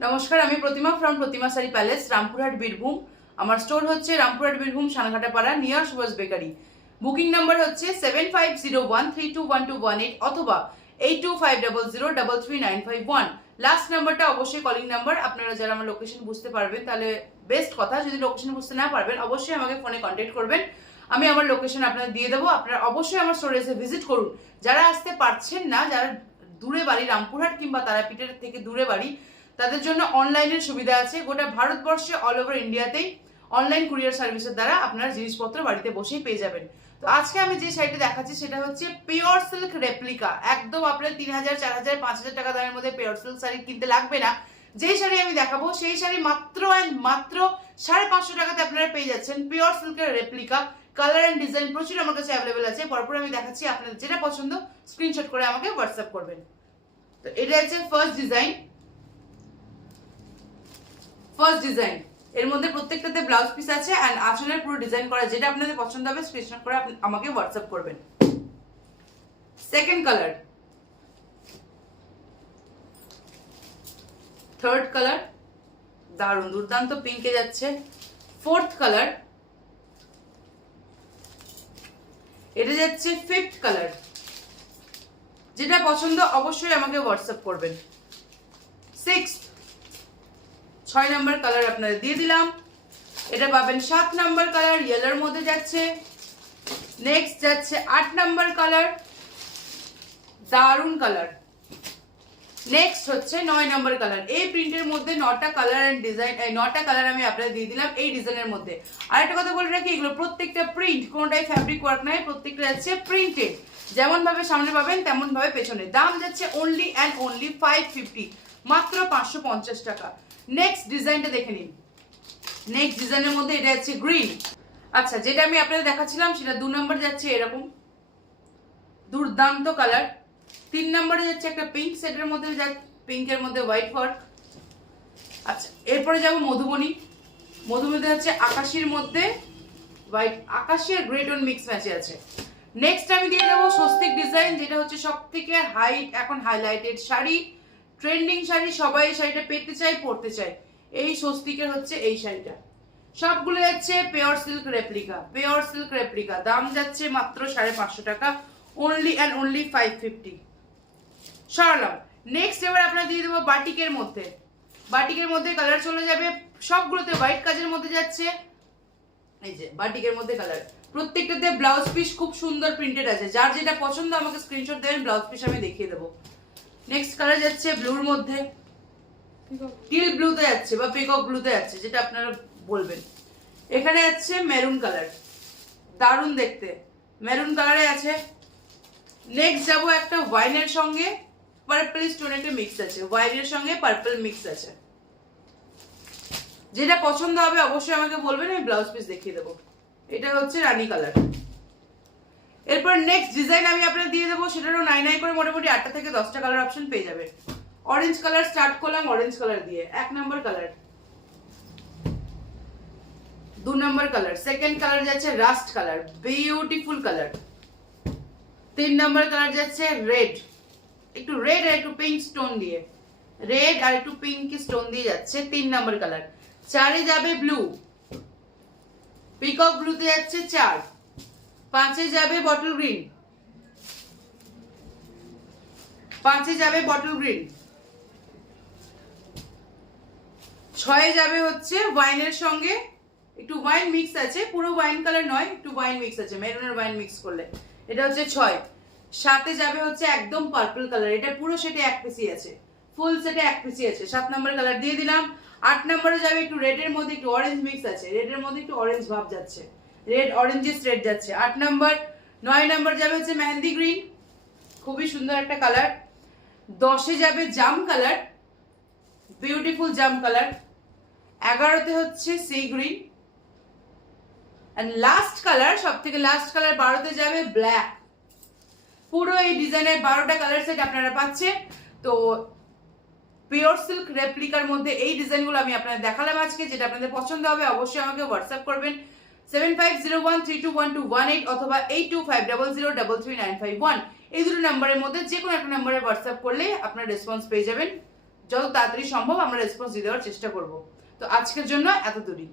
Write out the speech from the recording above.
নমস্কার, আমি Pratima from Pratima sari palace, Rampurhat, Birbhum. আমার স্টোর হচ্ছে Rampurhat, Birbhum, Sanghatapara, near Subhash bakery. Booking number হচ্ছে 7501321218 অথবা 8250033951। লাস্ট নাম্বারটা অবশ্যই কলিং নাম্বার। আপনারা যারা আমার লোকেশন বুঝতে পারবেন তাহলে বেস্ট কথা, যদি লোকেশন বুঝতে না পারবেন অবশ্যই আমাকে ফোনে কন্ট্যাক্ট করবেন, আমি আমার লোকেশন আপনাদের দিয়ে দেবো। আপনারা অবশ্যই আমার স্টোরে এসে ভিজিট করুন। যারা আসতে পারছেন না, যারা দূরে বাড়ি, রামপুরহাট কিংবা তারাপীঠের থেকে দূরে বাড়ি, তাদের জন্য অনলাইনের সুবিধা আছে। গোটা ভারতবর্ষে অল ওভার ইন্ডিয়াতেই অনলাইন কুরিয়ার সার্ভিসের দ্বারা আপনার জিনিসপত্র বাড়িতে বসেই পেয়ে যাবেন। তো আজকে আমি যে শাড়িটা দেখাচ্ছি সেটা হচ্ছে পিওর সিল্ক রেপ্লিকা। একদম আপনার 3000, 4000, 5000 টাকা দামের মধ্যে পিওর সিল্ক শাড়ি কিনতে লাগবে না। যেই শাড়ি আমি দেখাবো সেই শাড়ি মাত্র 550 টাকাতে আপনারা পেয়ে যাচ্ছেন। পিওর সিল্কের রেপ্লিকা, কালার এন্ড ডিজাইন প্রচুর আমার কাছে অ্যাভেলেবেল আছে। পরপর আমি দেখাচ্ছি, আপনাদের যেটা পছন্দ স্ক্রিনশট করে আমাকে হোয়াটসঅ্যাপ করবেন। তো এটা হচ্ছে ফার্স্ট ডিজাইন। এর মধ্যে প্রত্যেকটাতে ব্লাউজ পিস আছে এন্ড আঁচলের পুরো ডিজাইন করা। যেটা আপনাদের পছন্দ হবে স্ক্রিনশট করে আমাকে হোয়াটসঅ্যাপ করবেন। সেকেন্ড কালার, থার্ড কালার, দারুণ দুর্দান্ত পিঙ্কে যাচ্ছে। ফোর্থ কালার, এটা যাচ্ছে ফিফথ কালার। যেটা পছন্দ অবশ্যই আমাকে হোয়াটসঅ্যাপ করবেন। সিক্সথ, 6 নাম্বার কালার আপনাদের দিয়ে দিলাম। এটা পাবেন 7 নাম্বার কালার, ইয়েলোর মধ্যে যাচ্ছে। নেক্সট যাচ্ছে 8 নাম্বার কালার, দারুন কালার। নেক্সট হচ্ছে 9 নাম্বার কালার। এই প্রিন্টের মধ্যে 9টা কালার এন্ড ডিজাইন, 9টা কালার আমি আপনাদের দিয়ে দিলাম এই ডিজাইনের মধ্যে। আর একটা কথা বলে রাখি, এগুলো প্রত্যেকটা প্রিন্ট, কোনটাই ফ্যাব্রিক ওয়ার্ক নাই, প্রত্যেকটা যাচ্ছে প্রিন্টেড। যেমন ভাবে সামনে পাবেন তেমন ভাবে পেছনে। দাম যাচ্ছে অনলি অ্যান্ড অনলি 550, মাত্র 550 টাকা। নেক্সট ডিজাইনটা দেখে নিন। নেক্সট ডিজাইনের মধ্যে এটা হচ্ছে গ্রিন। আচ্ছা, যেটা আমি আপনাদের দেখাচ্ছিলাম সেটা 2 নাম্বার যাচ্ছে এরকম দুর্দান্ত কালার। 3 নাম্বারে যাচ্ছে একটা পিঙ্ক, সেটের মধ্যে পিঙ্কের মধ্যে হোয়াইট ওয়ার্ক। আচ্ছা, এরপরে যাব মধুবনী। মধুবনীতে হচ্ছে আকাশির মধ্যে হোয়াইট, আকাশি আর গ্রে টোন মিক্স ম্যাচে আছে। নেক্সট আমি দিয়ে দেবো স্বস্তিক ডিজাইন, যেটা হচ্ছে সব থেকে এখন হাইলাইটেড শাড়ি, ট্রেন্ডিং শাড়ি। সবাই এই শাড়িটা পেতে চায়, পরতে চায়। এই স্বস্তিকের হচ্ছে এই শাড়িটা। সবগুলো যাচ্ছে pure silk replica. Pure silk replica, দাম যাচ্ছে মাত্র 550 টাকা, অনলি অ্যান্ড অনলি 550। সরালাম। নেক্সট এবার আপনারা দিয়ে দেবো বাটিকের মধ্যে। বাটিকের মধ্যে কালার চলে যাবে সবগুলোতে হোয়াইট কাজের মধ্যে যাচ্ছে। এই যে বাটিকের মধ্যে কালার, প্রত্যেকটাতে ব্লাউজ পিস খুব সুন্দর প্রিন্টেড আছে। যার যেটা পছন্দ আমাকে স্ক্রিনশট দেবেন, ব্লাউজ পিস আমি দেখিয়ে দেবো। নেক্সট কালার যাচ্ছে ব্লুর মধ্যে, টিল ব্লুতে যাচ্ছে বা পিকক ব্লুতে যাচ্ছে, যেটা আপনারা বলবেন। এখানে যাচ্ছে মেরুন কালার, দারুণ দেখতে, মেরুন কালারে আছে। নেক্সট যাবো একটা ওয়াইনের সঙ্গে পার্পল স্টোন, একটা মিক্স আছে, ওয়াইনের সঙ্গে পার্পল মিক্স আছে। যেটা পছন্দ হবে অবশ্যই আমাকে বলবেন, আমি ব্লাউজ পিস দেখিয়ে দেবো। এটা হচ্ছে রানী কালার। এরপর নেক্সট ডিজাইন আমি আপনাদের দিয়ে দেবো, সেটারও 9 করে মোটামুটি 8টা থেকে 10টা কালার অপশন পেয়ে যাবে। অরেঞ্জ কালার স্টার্ট করলাম, অরেঞ্জ কালার দিয়ে 1 number colour. 2 number colour, second colour যাচ্ছে rust colour, beautiful colour. 3 number colour যাচ্ছে রেড, একটু রেড আর একটু পিঙ্ক স্টোন দিয়ে, রেড আর একটু পিঙ্ক স্টোন দিয়ে যাচ্ছে 3 নাম্বার কালার। 4-এ যাবে ব্লু, পিকক ব্লুতে যাচ্ছে 4। 5-এ যাবে বটল গ্রিন, 5-এ যাবে বটল গ্রিন। 6-এ যাবে হচ্ছে ওয়াইনের সঙ্গে একটু ওয়াইন মিক্স আছে, পুরো ওয়াইন কালার নয়, একটু ওয়াইন মিক্স আছে, মেরুনের ওয়াইন মিক্স করলে। এটা হচ্ছে 6। 7-এ যাবে হচ্ছে একদম পার্পল কালার, এটা পুরো সেটে এক পিসি আছে, ফুল সেটে এক পিসি আছে। 7 নাম্বার কালার দিয়ে দিলাম। 8 নাম্বারে যাবে একটু রেডের মধ্যে একটু অরেঞ্জ মিক্স আছে, রেডের মধ্যে একটু অরেঞ্জ ভাব যাচ্ছে, রেড অরেঞ্জিস রেড যাচ্ছে 8 নাম্বার। 9 নাম্বার যাবে হচ্ছে মেহেন্দি গ্রিন, খুবই সুন্দর একটা কালার। 10-এ যাবে জাম কালার, বিউটিফুল জাম কালার। 11-তে হচ্ছে sea green and last colour, সব থেকে লাস্ট কালার 12-তে যাবে ব্ল্যাক। পুরো এই ডিজাইনের 12টা কালার সেট আপনারা পাচ্ছেন। তো পিওর সিল্ক রেপ্লিকার মধ্যে এই ডিজাইনগুলো আমি আপনাদের দেখালাম আজকে। যেটা আপনাদের পছন্দ হবে অবশ্যই আমাকে হোয়াটসঅ্যাপ করবেন 7501321218 অথবা 8250033951। এই দুটো নাম্বারের মধ্যে যে কোনো একটা নাম্বারে হোয়াটসঅ্যাপ করলে আপনার রেসপন্স পেয়ে যাবেন। যত তাড়াতাড়ি সম্ভব আমরা রেসপন্স দিয়ে দেওয়ার চেষ্টা করব। তো আজকের জন্য এত দূরই।